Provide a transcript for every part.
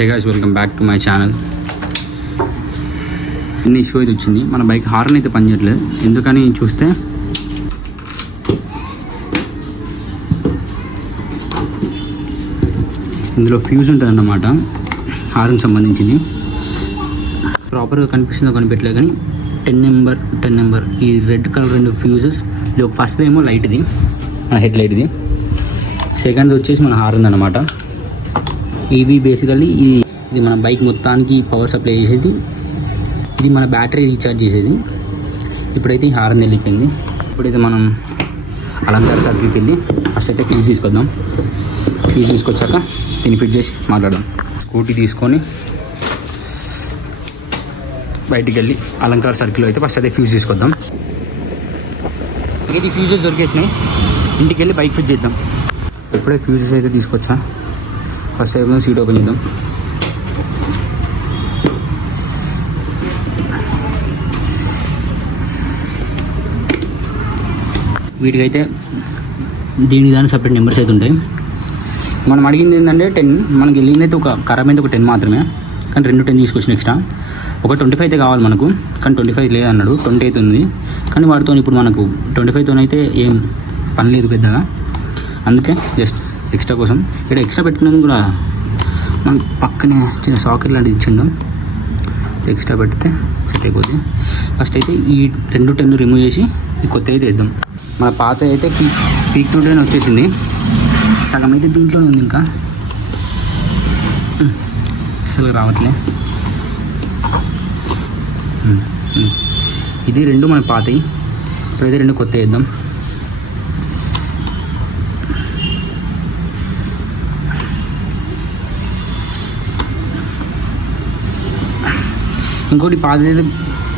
Hey guys, welcome back to my channel. ఇన్ని issue అయితే వచ్చింది. మన బైక్ హార్న్ అయితే పనిచేయట్లేదు. ఎందుకని చూస్తే ఇందులో ఫ్యూజ్ ఉంటుంది అన్నమాట, హార్న్కి సంబంధించింది. ప్రాపర్గా కనిపిస్తుందో కనిపెట్టలేదు కానీ 10 నెంబర్ ఈ రెడ్ కలర్ 2 ఫ్యూజెస్. ఇది ఒక ఫస్ట్ ఏమో లైట్ది, హెడ్ లైట్ది. సెకండ్ వచ్చేసి మన హార్న్ అన్నమాట. ఇది బేసికల్లీ ఇది మన బైక్ మొత్తానికి పవర్ సప్లై చేసేది. ఇది మన బ్యాటరీ రీఛార్జ్ చేసేది. ఇప్పుడైతే ఈ హార్న్ వెళ్ళిపోయింది. ఇప్పుడైతే మనం అలంకార సర్కిల్కి వెళ్ళి ఫస్ట్ అయితే ఫ్యూజ్ తీసుకొద్దాం. ఫ్యూజ్ తీసుకొచ్చాక దీన్ని ఫిట్ చేసి మాట్లాడదాం. స్కూటీ తీసుకొని బయటికి వెళ్ళి అలంకార సర్కిల్ అయితే ఫస్ట్ అయితే ఫ్యూజ్ తీసుకొద్దాం. ఇది ఫ్యూజెస్ దొరికేసినాయి. ఇంటికి వెళ్ళి బైక్ ఫిట్ చేద్దాం. ఇప్పుడే ఫ్యూజెస్ అయితే తీసుకొచ్చా. ఫస్ట్ అయితే సీట్ ఓపెన్ చేద్దాం. వీటికైతే దానికి సపరేట్ నెంబర్స్ అయితే ఉంటాయి. మనం అడిగింది ఏంటంటే 10, మనకి వెళ్ళింది అయితే ఖరాబ్ అయితే ఒక 10 మాత్రమే. కానీ 2 10 తీసుకొచ్చిన ఎక్స్ట్రా. ఒక 25 అయితే కావాలి మనకు, కానీ 25 లేదన్నాడు. 20 అయితే ఉంది. కానీ వాటితో ఇప్పుడు మనకు 25తో అయితే ఏం పని లేదు పెద్దగా. అందుకే జస్ట్ ఎక్స్ట్రా కోసం ఇక్కడ ఎక్స్ట్రా పెట్టుకునేది కూడా మనకు పక్కనే చిన్న సాకెట్ లాంటిది ఇచ్చిండు. ఎక్స్ట్రా పెడితే సెట్ అయిపోతుంది. ఫస్ట్ అయితే ఈ 2 10 రిమూవ్ చేసి ఈ కొత్త అయితే వేద్దాం. మన పాత అయితే పీక్ టు డైన్ వచ్చేసింది. సగం అయితే దీంట్లోనే ఉంది, ఇంకా అసలు రావట్లే. ఇది 2 మన పాతవి. ఇప్పుడైతే 2 కొత్త వేద్దాం. ఇంకోటి పాత అయితే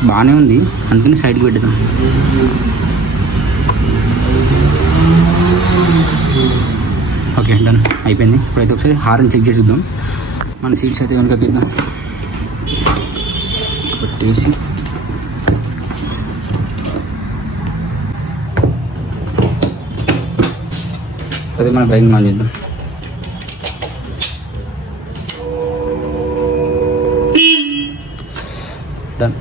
బాగానే ఉంది, అందుకని సైడ్కి పెట్టేద్దాం. ఓకే, డన్ అయిపోయింది. ఇప్పుడైతే ఒకసారి హార్న్ చెక్ చేసిద్దాం. మన సీట్స్ అయితే కనుక ఇద్దాం పెట్టేసి అదే మన బైక్ ఆన్ చేద్దాం. డన్.